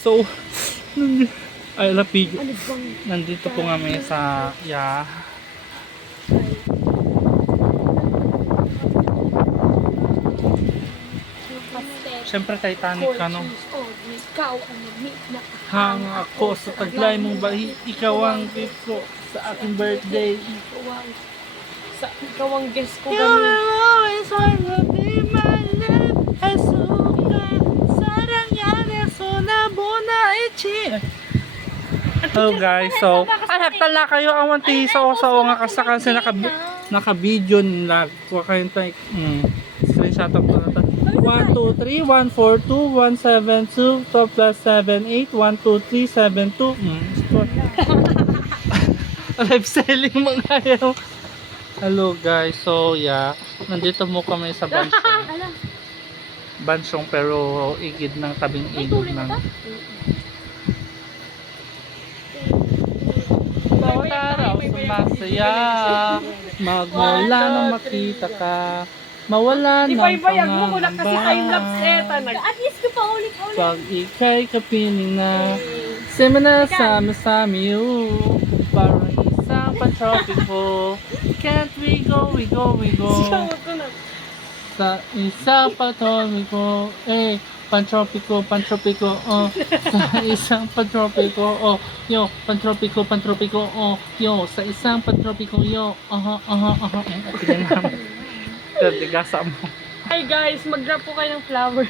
So, ay lapig. Ano bang Nandito po kami sa Siyempre Titanic ano. Ikaw ang mag-meet na Hang ako sa taglay mong bahi, ikaw ang gift ko sa aking birthday. Ikaw ang guest ko You ganun. will always wanna be my love. Asuka, sarang yan, sunabuna ichi. Hello guys, so tala kayo awan ti sa nga kasakan sa naka-video nila. Kuha kayong screenshot up na natin. 1, 2, 3, 1, 4, 2, 1, 7, 2, 2 plus 7, 8, 1, 2, 3, 7, 2. Live selling mga yaw. Hello guys, so nandito mo kami sa Bansong pero igid ng tabing ilog ng bawat araw sumasaya, magmula nang makita ka, mawala ng pangangamba. At least ko pa ulit-ulit. Pag ika'y kapiling na, simana sami-sami you, parang isang pantropiko. Can't we go, we go, we go. Sa isang pantropiko, pantropiko, sa isang pantropiko, yo, pantropiko, sa isang pantropiko, yo, Tigasa mo. Hi guys, mag-grab po kayo ng flower.